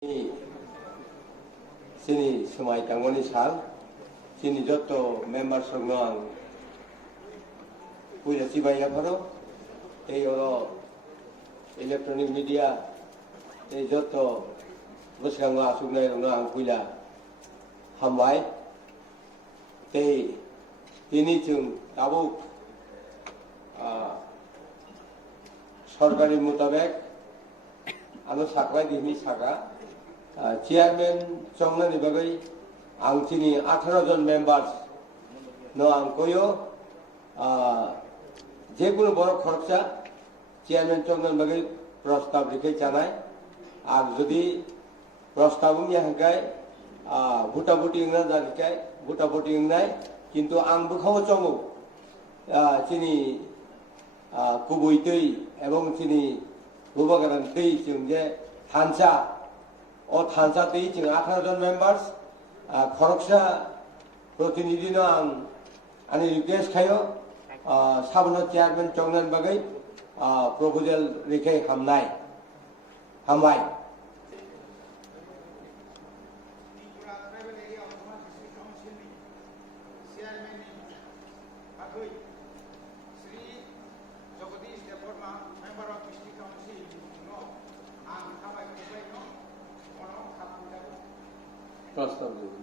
sini semai tangoni sal sini joto member songang punya sibai laparo electronic media joto bersangga sungai rungang punya hambai ini jeng tabuk সরকারি মোতাবেক anu saklai dimi saka chairman chongna ni bagai ang chini 18 জন members no ang koyo je kono boro khorcha chairman chongna bagai প্রস্তাব রেখে জানায় আর যদি প্রস্তাব নিয়ে হাঙ্কায় ভোটাভুটি না জানিকায় ভোটাভুটি নাই কিন্তু আং বুখাও চমু চিনি কুবইতৈ এবং চিনি বুবাগারান তৈ जों যে থানসা ও থানসা তৈ जों 18 জন মেম্বার্স খরকসা প্রতিনিধি ন আং আনি রিকোয়েস্ট খাयो সাবনো চেয়ারম্যান চংনান বাগै প্রপোজাল রেখে হামনাই হামবাই প্রস্তাব দেব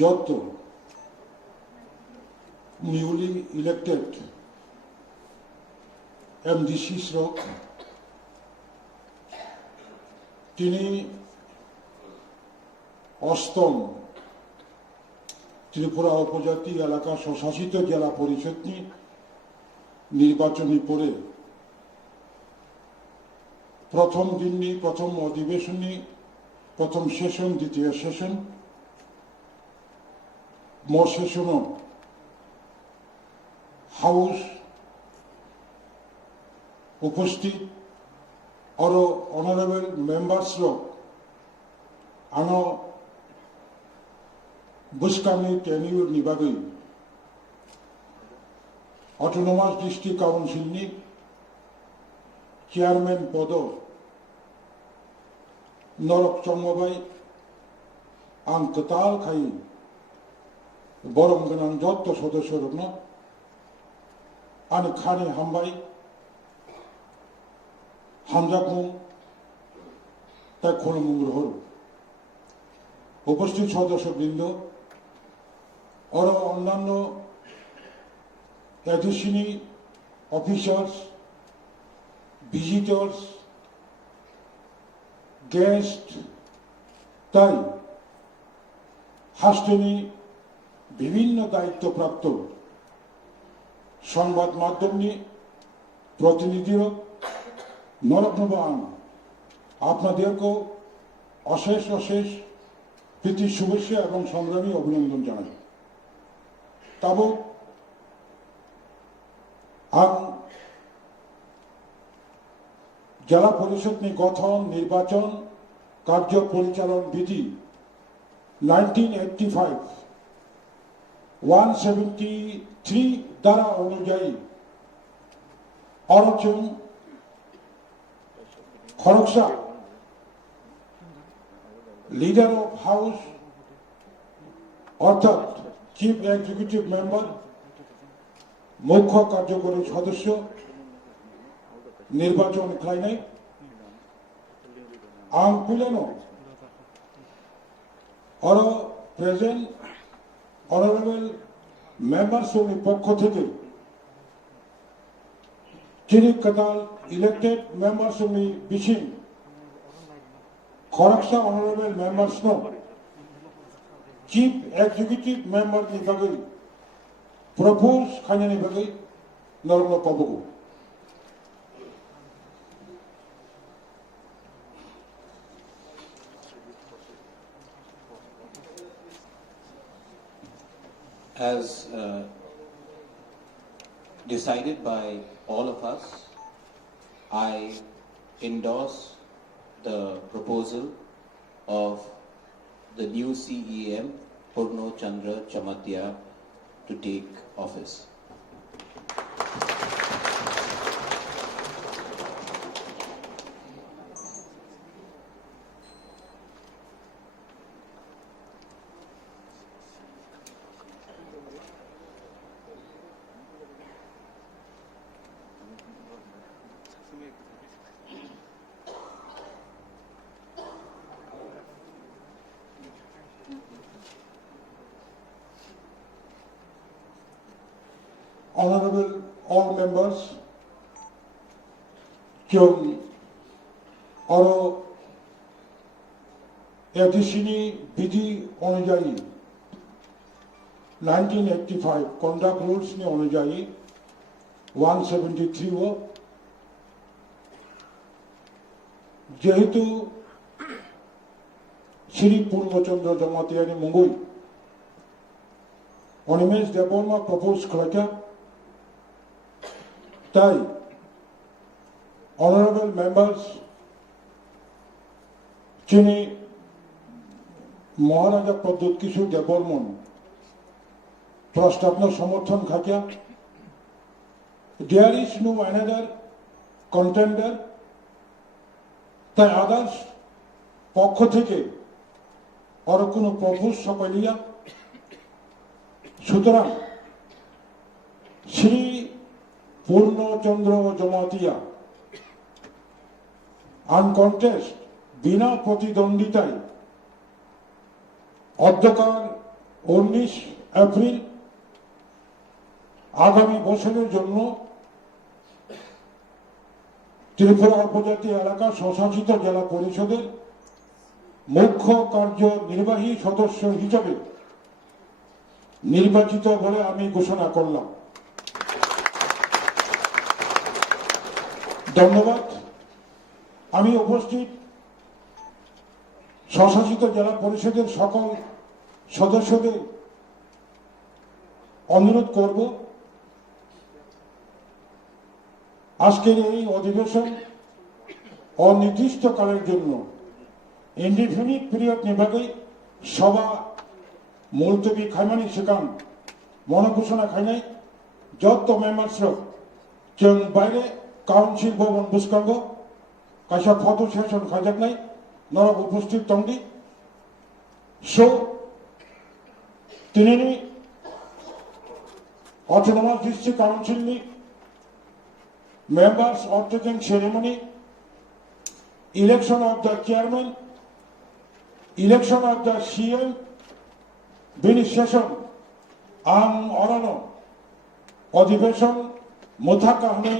যত newly elected MDCs তিনি অষ্টম ত্রিপুরা উপজাতি এলাকা স্বশাসিত জেলা পরিষদ নির্বাচনী পরে প্রথম দিননি প্রথম অধিবেশনী প্রথম সেশন দ্বিতীয় সেশন মোর সেশনও হাউস উপস্থিত আরো অনারেবল মেম্বার্স আনো বুসকামি টেনিউর নিবাগৈ অটোনমাস ডিস্ট্রিক্ট কাউন্সিলনি চেয়ারম্যান পদ নরক চম্মবাই আं কতাল খাই বরং গোনাं যত সদস্যরনো আনি খানি হামবাই হামজাকমুং তাই খুলমুং রহল উপস্থিত সদস্যবৃন্দ আরো অন্যান্য এডিশনি অফিসার্স ভিজিটর্স গেস্ট তাই হাস্টেনি বিভিন্ন দায়িত্বপ্রাপ্ত সংবাদ মাধ্যম প্রতিনিধিরা নরকনব আং আপনাদেরকেও অশেষ অশেষ প্রীতি শুভেচ্ছা এবং সংগ্রামী অভিনন্দন জানাই তাবো আং জেলা পরিষদনি গঠন নির্বাচন কার্য পরিচালন বিধি 1985 173 ধারা অনুযায়ী অরচম খরকসা লিডার অফ হাউস অর্থাৎ চিফ এক্সিকিউটিভ মেম্বার মুখ্য কার্যকরী সদস্য নির্বাচন খাইনাই আং পুলেনো অর প্রেজেন্ট অনারেবল মেম্বারসनि পক্ষ থেকে চিনি কাতাল ইলেক্টেড মেম্বারসनि বিসিং খরকসা অনারেবল মেম্বারসनो চিফ এক্সিকিউটিভ মেম্বার नि बागै प्रपोज खानायनि बागै नरम कबगौ As decided by all of us, I endorse the proposal of the new CEM, Purno Chandra Chamatia, to take office. Honorable all members, 좀 어로 에디시니 비디 অনুযায়ী 1985 conduct rules নি অনুযায়ী 173 ও যেহেতু শ্রী পূর্ণচন্দ্র জমাতিয়ানি মঙ্গল অনিমেষ দেববর্মা প্রপোজ করেছে তাই অনারেবল মেম্বার্স যিনি মহারাজা প্রদ্যোৎ কিশোর দেববর্মন প্রস্তাবনা সমর্থন খাটিয়া there is no another contender তাই আদার্স পক্ষ থেকে আর কোনো প্রপোজ সপাইলিয়া সুতরাং শ্রী পূর্ণচন্দ্র জমাতিয়া আনকন্টেস্ট বিনা প্রতিদ্বন্দ্বিতায় অধ্যকার 19 এপ্রিল আগামী বছরের জন্য ত্রিপুরা উপজাতি এলাকা স্বশাসিত জেলা পরিষদের মুখ্য কার্যনির্বাহী সদস্য হিসেবে নির্বাচিত বলে আমি ঘোষণা করলাম। ধন্যবাদ। আমি উপস্থিত স্বশাসিত জেলা পরিষদের সকল সদস্যদের অনুরোধ করব আজকের এই অধিবেশন অনির্দিষ্টকালের জন্য ইনডিফিনিট পিরিয়ড নিভাগে সভা মুলতবি খাইমানি सिगां মনোঘোষণা খাইনাय যত মেম্বারসরা जों বাইরে কাউন্সিল ভবন বুসকাঙ্গ কাইসা ফটো সেশন খাইজাকনাय নরক উপস্থিত দंदि সো दिनैनि অটোনমাস ডিস্ট্রিক্ট কাউন্সিলनि members undertaking ceremony, election of the chairman, election of the CM, bini session ang orano অধিবেশন মোথাকা হনে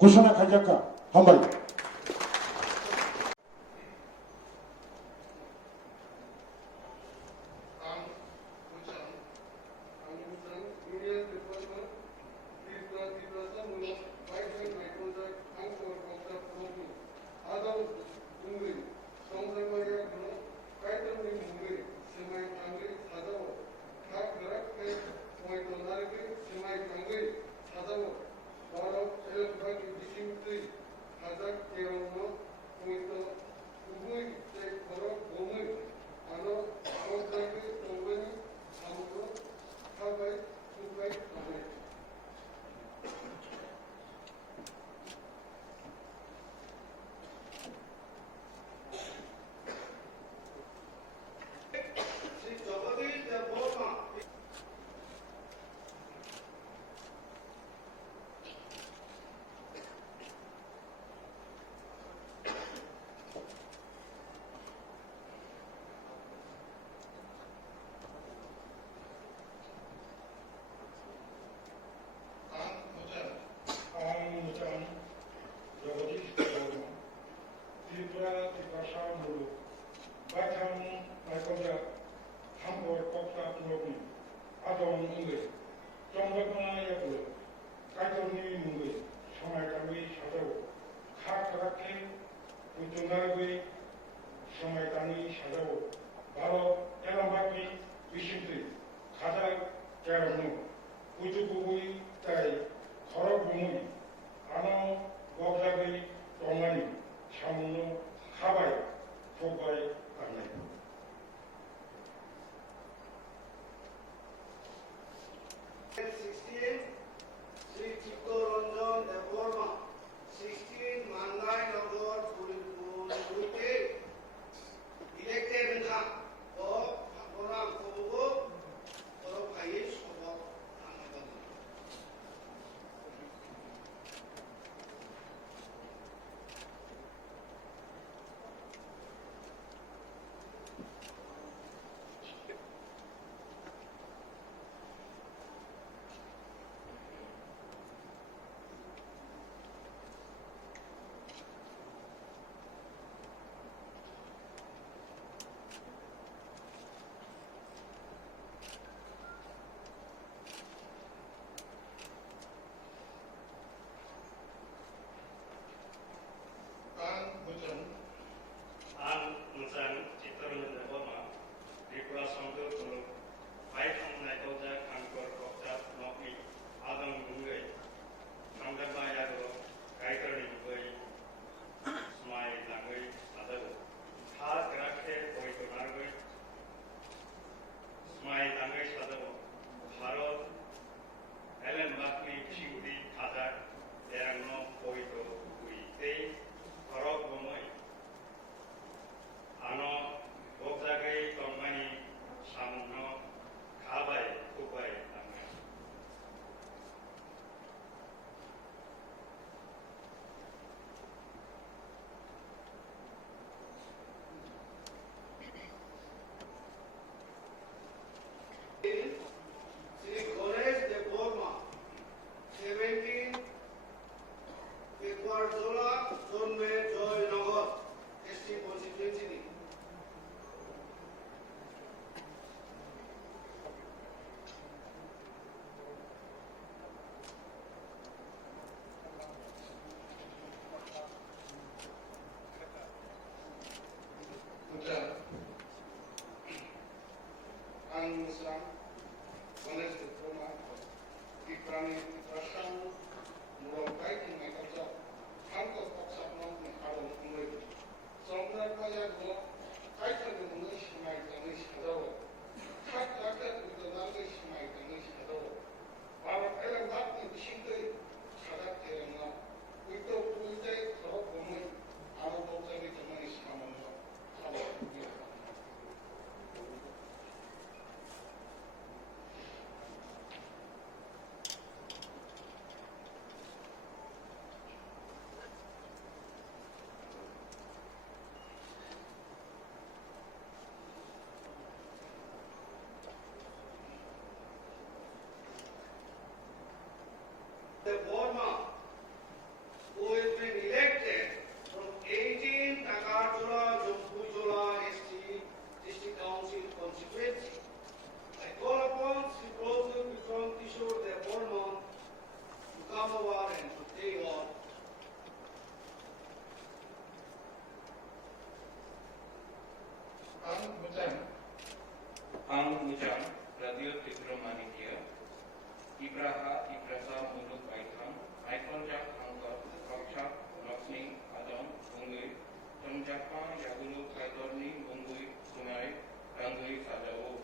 ঘোষণা খাইজাকা হামবাই। Semangat 상하이 사자고 바로 해남바퀴 위신들이 가장 대학로 우주국의 따위 거라부문이 아노 목작의 동안이 샤문노 카바이 포바이 안내 শ্রী চিত্তরঞ্জন দেববর্মা 16 মান্দাই নগর পুরীতে ইলেক্টেড না ও প্রণাম করব ভাই শপথ আনন্দ An Chittaranjan Deborma, Tripura Sangha Guru, Pai Thong Naikoja Kankor Kokta Noki, Adam Mungai, Nangaba Yago, Kaikari Mungai, Smai Langai, Adago, Ha Grakhe Oito Nargai, Smai Langai Sadago, Harod, Ellen Bakmi Shigudi Kazak, Erangno Oito Ui, Tei, Korok Gomoi, Ano Bogzagay Tongmani Samno Kabai Kubai Langai. Shri Ganesh Debbarma 17 পেকুয়ারজোলা জন্মে Jaynagar ST constituency Ang Muslim Gomez Diploma Iprani Rashan Murongkai Tingay Kapsa Hangko Kapsa Nong Harong Umay Songkran Kaya Go Kaita Gumay Shimay Tangish Hadawa Kat Lakat Udanangay Shimay Tangish Hadawa Para Elang Bakni Bishingay Sadak Teranga Wito Pulitay Korok Umay Aro Bogzagay Tamay Shamanwa Hawa The Burma, who has been elected from 18 Takarjula, Jompujola, ST District Council constituency. I call upon Sri Professor Vikram Kishore De Burma to come over and to take on. Ang Mujang, Radio Tikromanikya, Ibraha, Ibrasa, Muluk, Aitham, Aikonjak, Angkor, Kokchak, Lakshmi, Adam, Bungui, Tomjapa, Yagulu, Kaidorni, Bungui, Sumai, Rangui, Sadao,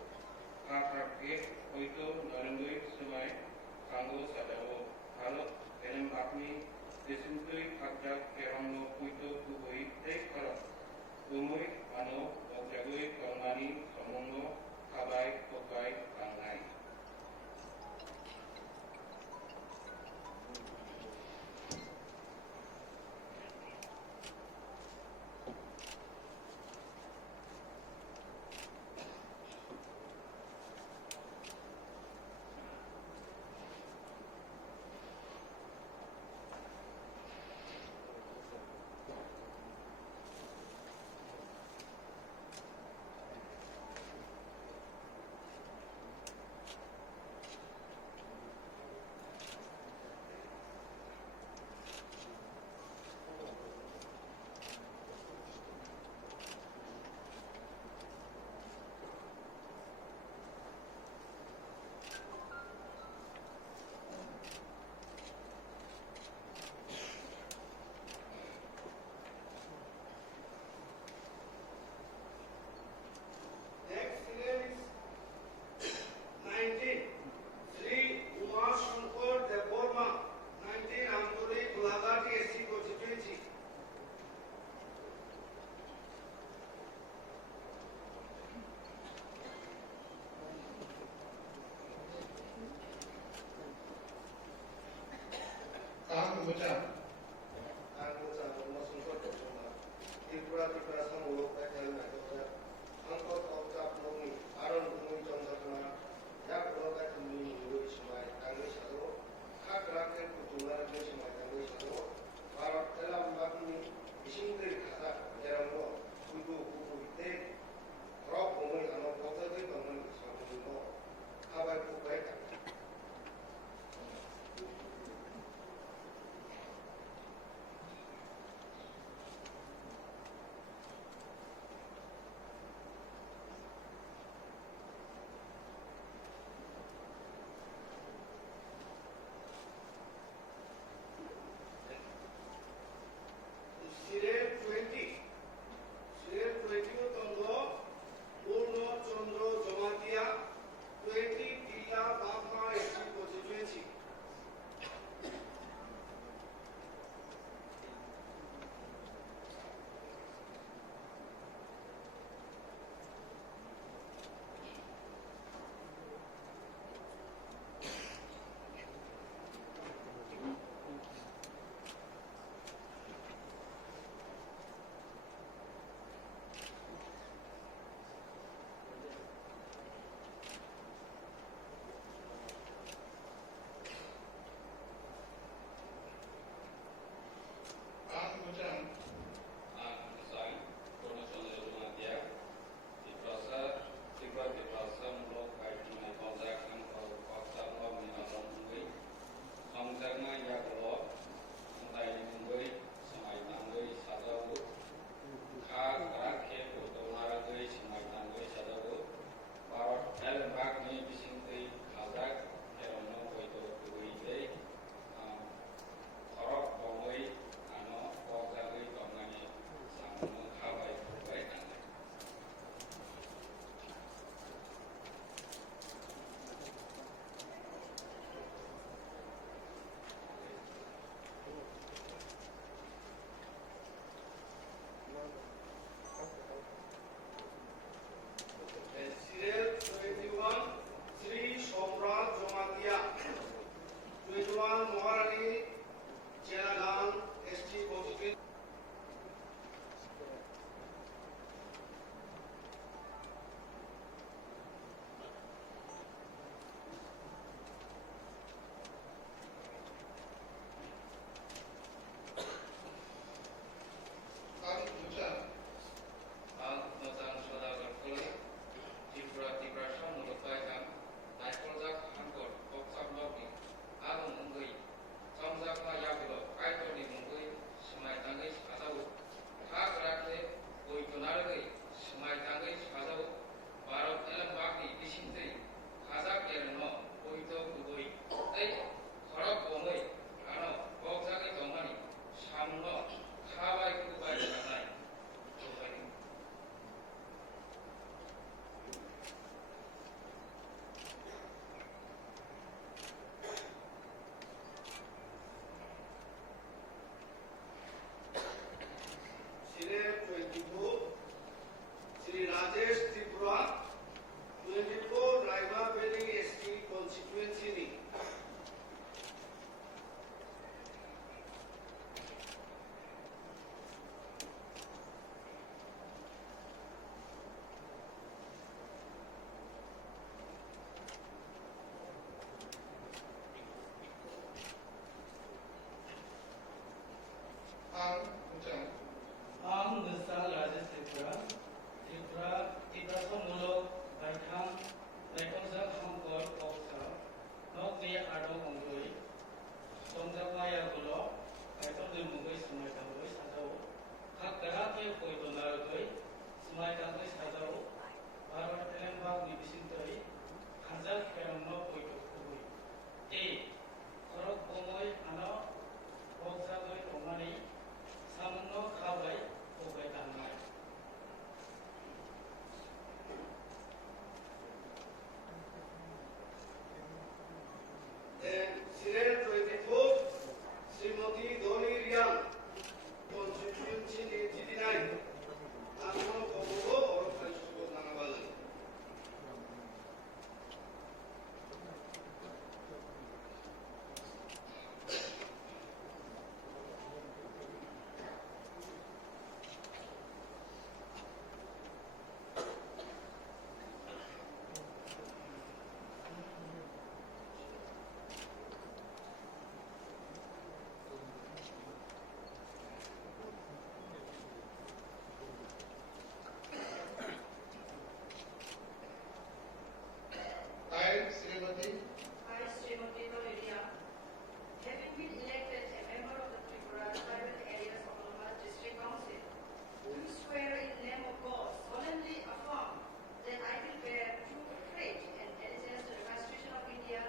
Kakake, Oito, Narangui, Sumai, Kango, Sadao, Halok, Elem Bakmi, Disintui, Kakjak, Kerangno, Puito, Kubui, Tek Karak, Umui, Ano, Ogjagui, Kongmani, Somungo, Kabai, Kokai, Langai. Tanoi Sadao, Barbara Telenbag Nibisintari, Kazak Kerano Poito Kubui. A. Korok Bomoy Ano, Boksadoi Tomani, Samuno Kabai, Kobai Tanmai. Then Serial 24, Srimati Dhoni Riyan, Constituency 89, Anmo Kobo or Francisco Nanavali. I, Srimati I, Srimati Dholiria, having been elected a member of the Tripura Tribal Areas Autonomous District Council, do swear in the name of God solemnly affirm that I will bear true faith and allegiance to the Constitution of India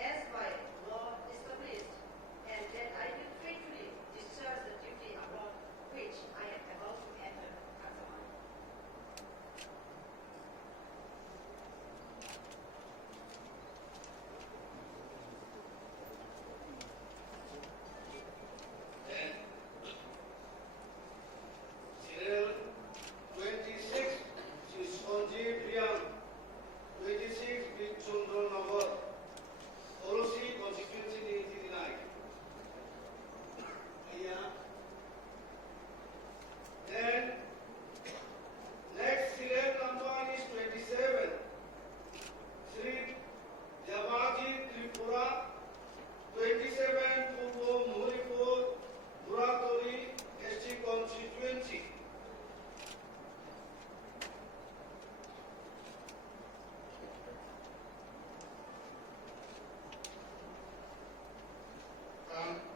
as by law established, and that I will faithfully discharge the duty upon which I am about to enter. Assam. Serial 26, Sri Sanjeev Riyan, 26, Chandra Nagar, Orosi Constituency 89. Yeah. Then, next serial number is 27, Sri Javaji Tripura, 27, Purbo Mohoripur, Buratori, ST Constituency.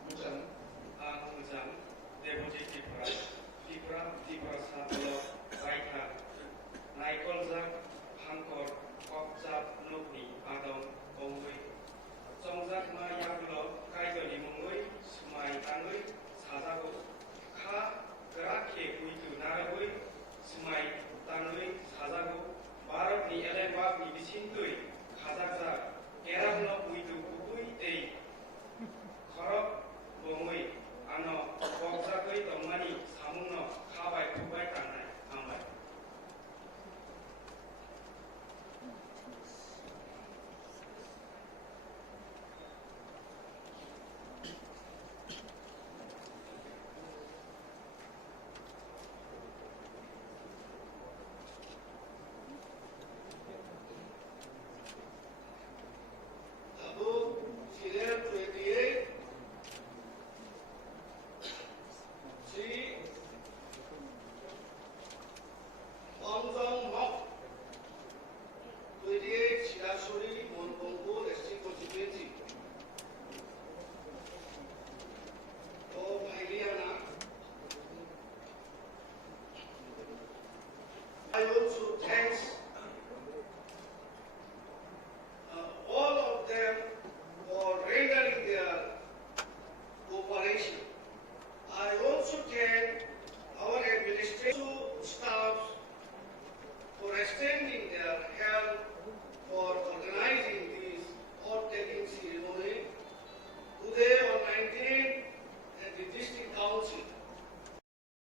Bujan. Muzang, Deputy Tripura, Tripura Sablo, Baita, Naikolzak, Hankor, Kopzak, Nukni, Adong, Ongui, Songzak Mayaglo, Kaidoni Mungui, Sumai Tangui, Sazago, Ka, Grake, Uitu Naragui, Sumai Tangui, Sazago, Barat ni Elembag ni Bisintui, Kazakzak, Kerabno Uitu Kukui, Tei, Korok, Bongui, Ano, Bokzakui, Tomani, Samuno, Kabai, Kubai, Tanai, Ambai. Abu Serial 28, Sri Omjong Mok, 28, Shirashuri, Monpongpo, ST Constituency. Oh, Bhailiana. I also thanks